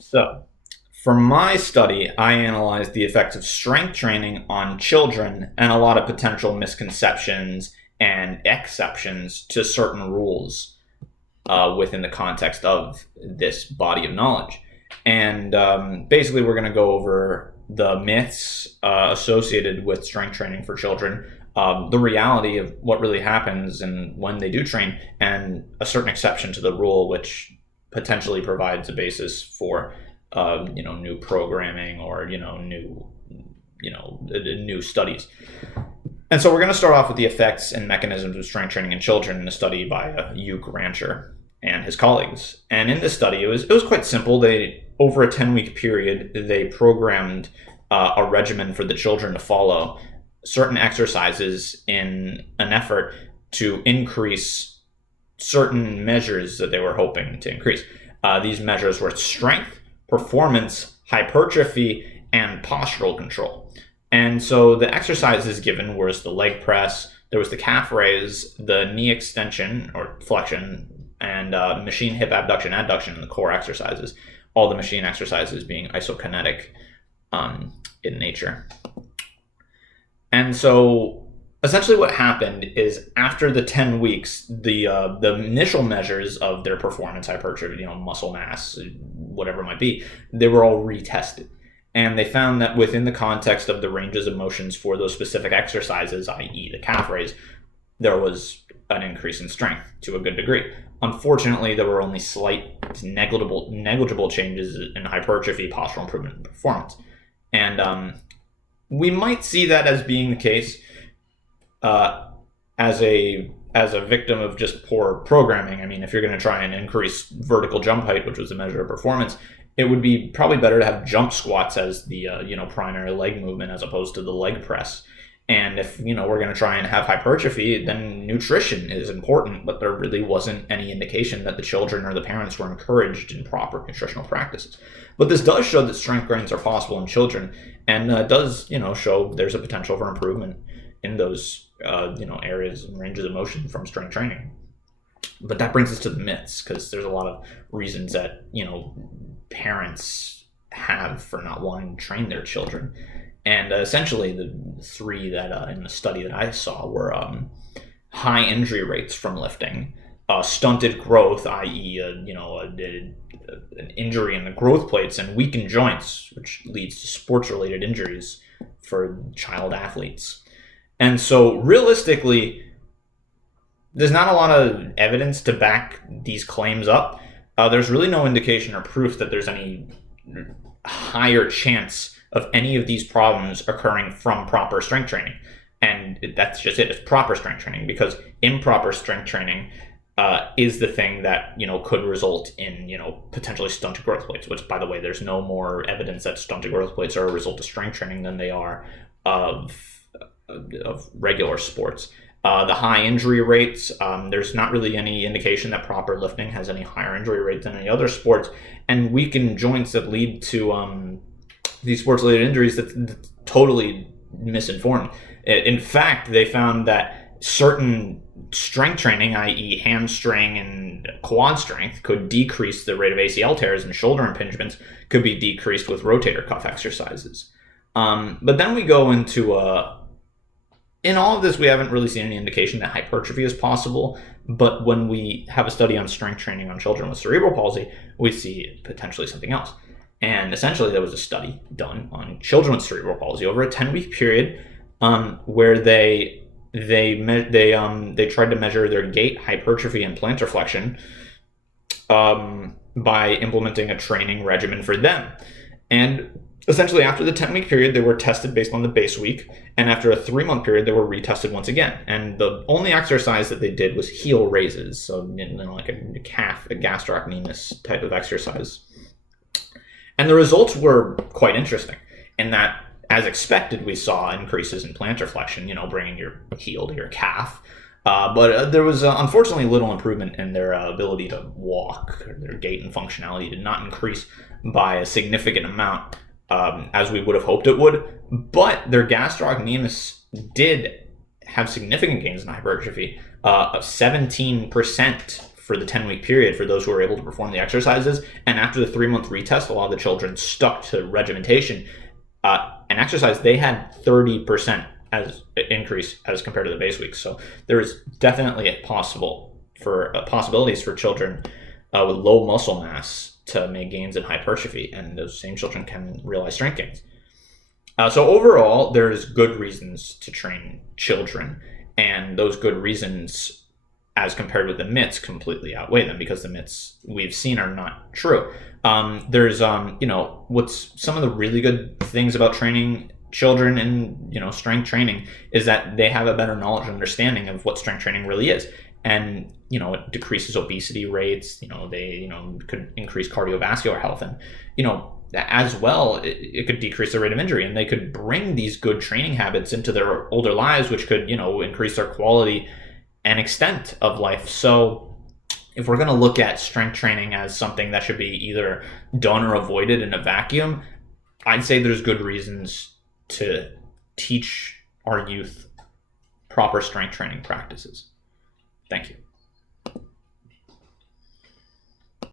So, for my study, I analyzed the effects of strength training on children and a lot of potential misconceptions and exceptions to certain rules within the context of this body of knowledge. And basically, we're going to go over the myths associated with strength training for children, the reality of what really happens and when they do train, and a certain exception to the rule, which potentially provides a basis for new programming or new studies. And so we're going to start off with the effects and mechanisms of strength training in children in a study by Hugh Rancher and his colleagues. And in this study, it was quite simple. They, over a 10-week period, they programmed a regimen for the children to follow certain exercises in an effort to increase certain measures that they were hoping to increase. These measures were strength, performance, hypertrophy, and postural control. And so the exercises given was the leg press, there was the calf raise, the knee extension or flexion, and machine hip abduction, adduction, and the core exercises. All the machine exercises being isokinetic in nature. And so essentially what happened is after the 10 weeks, the initial measures of their performance, hypertrophy, muscle mass, whatever it might be, they were all retested. And they found that within the context of the ranges of motions for those specific exercises, i.e. the calf raise, there was an increase in strength to a good degree. Unfortunately, there were only slight negligible changes in hypertrophy, postural improvement, and performance. And we might see that as being the case as a victim of just poor programming. I mean, if you're going to try and increase vertical jump height, which was a measure of performance, it would be probably better to have jump squats as the primary leg movement as opposed to the leg press. And if we're going to try and have hypertrophy, then nutrition is important, but there really wasn't any indication that the children or the parents were encouraged in proper nutritional practices. But this does show that strength gains are possible in children, and does show there's a potential for improvement in those areas and ranges of motion from strength training. But that brings us to the myths, because there's a lot of reasons that parents have for not wanting to train their children. And essentially the three that in the study that I saw were high injury rates from lifting, stunted growth, i.e. an injury in the growth plates, and weakened joints, which leads to sports-related injuries for child athletes. And so realistically, there's not a lot of evidence to back these claims up. There's really no indication or proof that there's any higher chance of any of these problems occurring from proper strength training. And that's just it. It's proper strength training, because improper strength training is the thing that could result in potentially stunted growth plates, which, by the way, there's no more evidence that stunted growth plates are a result of strength training than they are of regular sports. The high injury rates, there's not really any indication that proper lifting has any higher injury rates than any other sports, and weakened joints that lead to these sports-related injuries, that's totally misinformed. In fact, they found that certain strength training, i.e. hamstring and quad strength, could decrease the rate of ACL tears, and shoulder impingements could be decreased with rotator cuff exercises. But then we go into in all of this, we haven't really seen any indication that hypertrophy is possible, but when we have a study on strength training on children with cerebral palsy, we see potentially something else. And essentially, there was a study done on children with cerebral palsy over a 10-week period, where they tried to measure their gait, hypertrophy, and plantar flexion by implementing a training regimen for them. And essentially, after the 10-week period, they were tested based on the base week, and after a 3-month period, they were retested once again. And the only exercise that they did was heel raises, so like a calf, a gastrocnemius type of exercise. And the results were quite interesting in that, as expected, we saw increases in plantar flexion, bringing your heel to your calf. But there was unfortunately little improvement in their ability to walk. Their gait and functionality did not increase by a significant amount, as we would have hoped it would. But their gastrocnemius did have significant gains in hypertrophy of 17% for the 10-week period for those who were able to perform the exercises. And after the 3-month retest, a lot of the children stuck to regimentation and exercise. They had 30% as increase as compared to the base week. So there is definitely possibilities for children with low muscle mass to make gains in hypertrophy, and those same children can realize strength gains. So overall, there's good reasons to train children, and those good reasons, as compared with the myths, completely outweigh them, because the myths we've seen are not true. There's what's some of the really good things about training children in strength training is that they have a better knowledge and understanding of what strength training really is. And it decreases obesity rates. They could increase cardiovascular health, and as well, it could decrease the rate of injury, and they could bring these good training habits into their older lives, which could increase their quality and extent of life. So if we're going to look at strength training as something that should be either done or avoided in a vacuum, I'd say there's good reasons to teach our youth proper strength training practices.